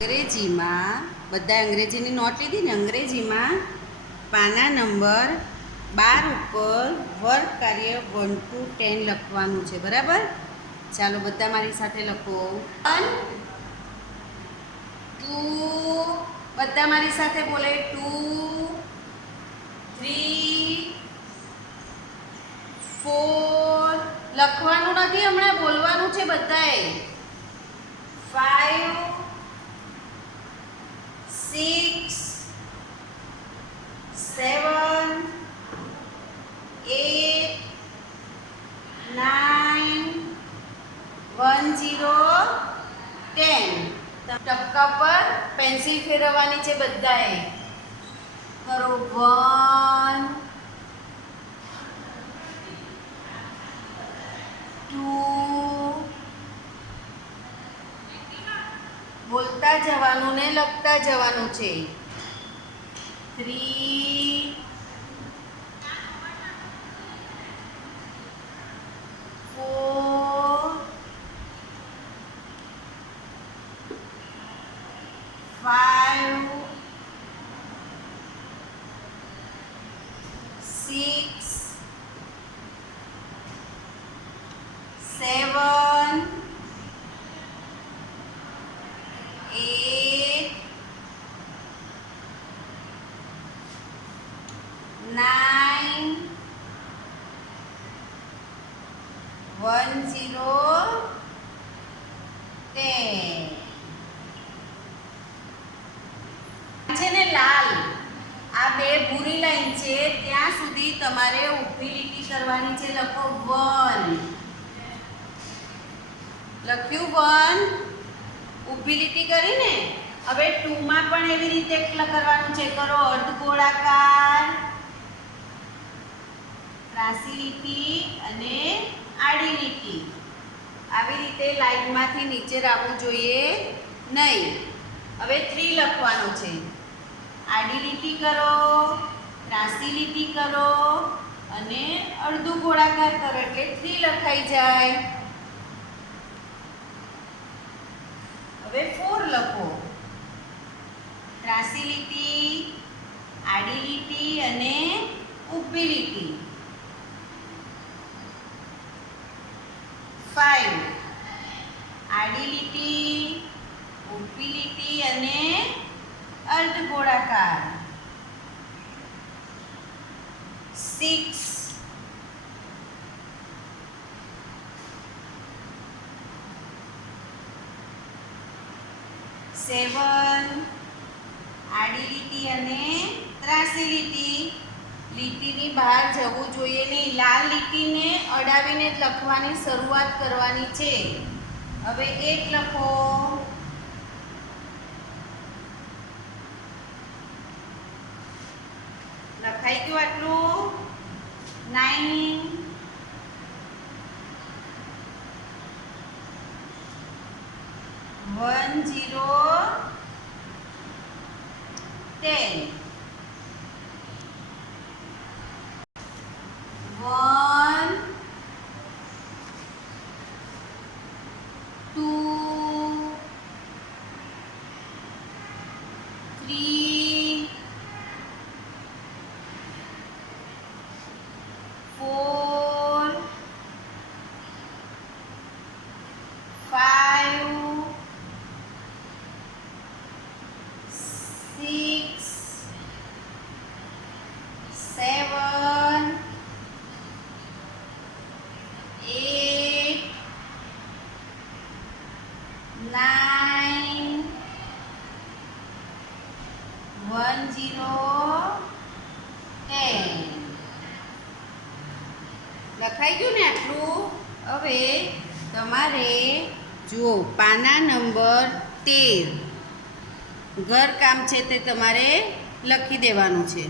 અંગ્રેજીમાં બધા અંગ્રેજીની નોટ લીધી ને. અંગ્રેજીમાં પાના નંબર 12 ઉપર વર્ગ કાર્ય 1 to 10 લખવાનું છે. બરાબર? ચાલો બધા મારી સાથે લખો. 1 2, બધા મારી સાથે બોલે 2 3 4. લખવાનું નથી, હમણાં બોલવાનું છે બધાએ. 5 6 7 8 9 1 0 10. ટપકા પર પેન્સિલ ફેરવવાની છે બધાએ. કરો 1 2. બોલતા જવાનું ને લખતા જવાનું છે. 3 4 5 6 7 8 9 1 0 10. છે ને લાલ, આ બે ભૂરી લાઈન છે ત્યાં સુધી તમારે ઊભી લીટી કરવાની છે. લખો 1. લખ્યું 1. ઊભી લીટી કરીને હવે 2 માં પણ એવી રીતે કરવાનું છે. કરો અર્ધગોળાકાર, ત્રાંસી લીટી અને આડી લીટી. આવી રીતે લાઈનમાંથી નીચે આવવું જોઈએ નહીં. હવે 3 લખવાનું છે. આડી લીટી કરો, ત્રાંસી લીટી કરો અને અડધું ગોળાકાર કરો એટલે 3 લખાઈ જાય. હવે 4 લખો. ત્રાંસી લીટી, આડી લીટી અને ઊભી લીટી. 5 આડી લીટી, ઊભી લીટી અને અર્ધગોળાકાર. 6 7 આડી લીટી અને ત્રાંસી લીટી. લીટીની બહાર જવું જોઈએ નહીં. લાલ લીટીને અડાવીને જ લખવાની શરૂઆત કરવાની છે. હવે 1 લખો. લખાઈ ગયું આટલું? 9 1 0 10. 1 2 3 4 5 6 7 8 9 1 0 10. લખાઈ ગયું ને આટલું? હવે તમારે જુઓ પાના નંબર 13 ઘરકામ છે તે તમારે લખી દેવાનું છે.